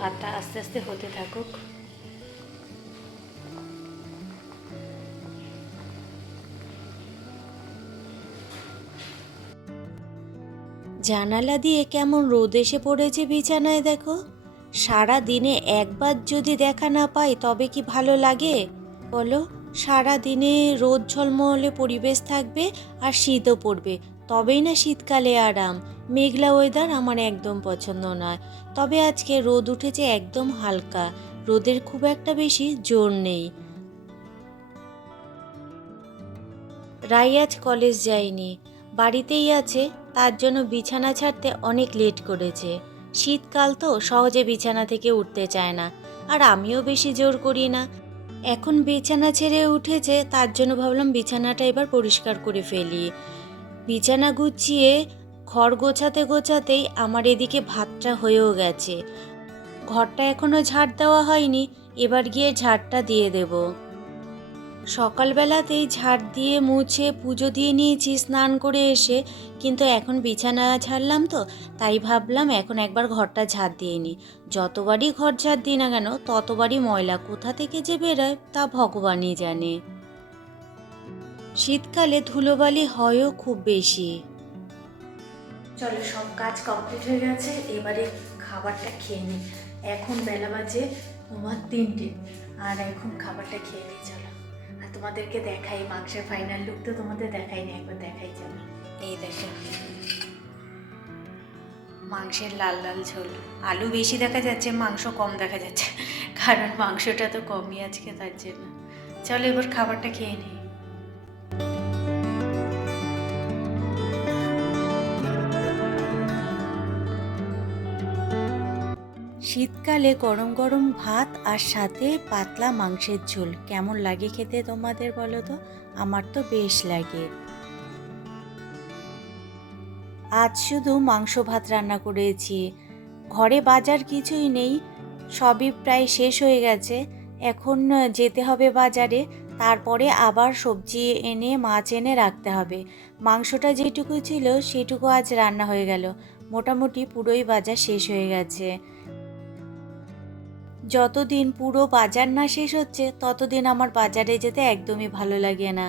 ভাতটা আস্তে আস্তে হতে থাকুক। জানালা দিয়ে কেমন রোদ এসে পড়েছে বিছানায় দেখো। সারা দিনে একবার যদি দেখা না পাই তবে কি ভালো লাগে বলো? সারা দিনে রোদ ঝলমলে পরিবেশ থাকবে আর শীতও পড়বে, তবেই না শীতকালে আরাম। মেঘলা ওয়েদার আমার একদম পছন্দ নয়। তবে আজকে রোদ উঠেছে একদম হালকা, রোদের খুব একটা বেশি জোর নেই। রাই আজ কলেজ যায়নি, বাড়িতেই আছে। তার জন্য বিছানা ছাড়তে অনেক লেট করেছে। শীতকাল তো সহজে বিছানা থেকে উঠতে চায় না, আর আমিও বেশি জোর করি না। এখন বিছানা ছেড়ে উঠেছে, তার জন্য ভাবলাম বিছানাটা এবার পরিষ্কার করে ফেলি। বিছানা গুছিয়ে ঘর গোছাতে গোছাতেই আমার এদিকে ভাতটা হয়েও গেছে। ঘরটা এখনো ঝাড় দেওয়া হয়নি, এবার গিয়ে ঝাড়টা দিয়ে দেব। সকালবেলাতেই ঝাড় দিয়ে মুছে পুজো দিয়ে নিয়েছি স্নান করে এসে, কিন্তু এখন বিছানা ঝাড়লাম তো, তাই ভাবলাম এখন একবার ঘরটা ঝাড় দিয়ে নিই। যতবারই ঘর ঝাড় দিই না কেন ততবারই ময়লা কোথা থেকে যে বেরোয় তা ভগবানই জানে। শীতকালে ধুলোবালি হয়ও খুব বেশি। চলো, সব কাজ কমপ্লিট হয়ে গেছে, এবারে খাবারটা খেয়ে নিই। এখন বেলা বাজে তোমার 3টে, আর এখন খাবারটা খেয়ে নিই। চলো, আর তোমাদেরকে দেখাই মাংসের ফাইনাল লুক, তো তোমাদের দেখাইনি, একবার দেখাই। চলো, এই দেখো মাংসের লাল লাল ঝোল। আলু বেশি দেখা যাচ্ছে, মাংস কম দেখা যাচ্ছে, কারণ মাংসটা তো কমই আজকে, তার জন্য। চলো এবার খাবারটা খেয়ে নিই। শীতকালে গরম গরম ভাত আর সাথে পাতলা মাংসের ঝোল কেমন লাগে খেতে তোমাদের বলো তো? আমার তো বেশ লাগে। আজ শুধু মাংস ভাত রান্না করেছি। ঘরে বাজার কিছুই নেই, সবই প্রায় শেষ হয়ে গেছে। এখন যেতে হবে বাজারে, তারপরে আবার সবজি এনে মাছ এনে রাখতে হবে। মাংসটা যেটুকু ছিল সেটুকু আজ রান্না হয়ে গেল। মোটামুটি পুরোই বাজার শেষ হয়ে গেছে। যতদিন পুরো বাজার না শেষ হচ্ছে ততদিন আমার বাজারে যেতে একদমই ভালো লাগে না।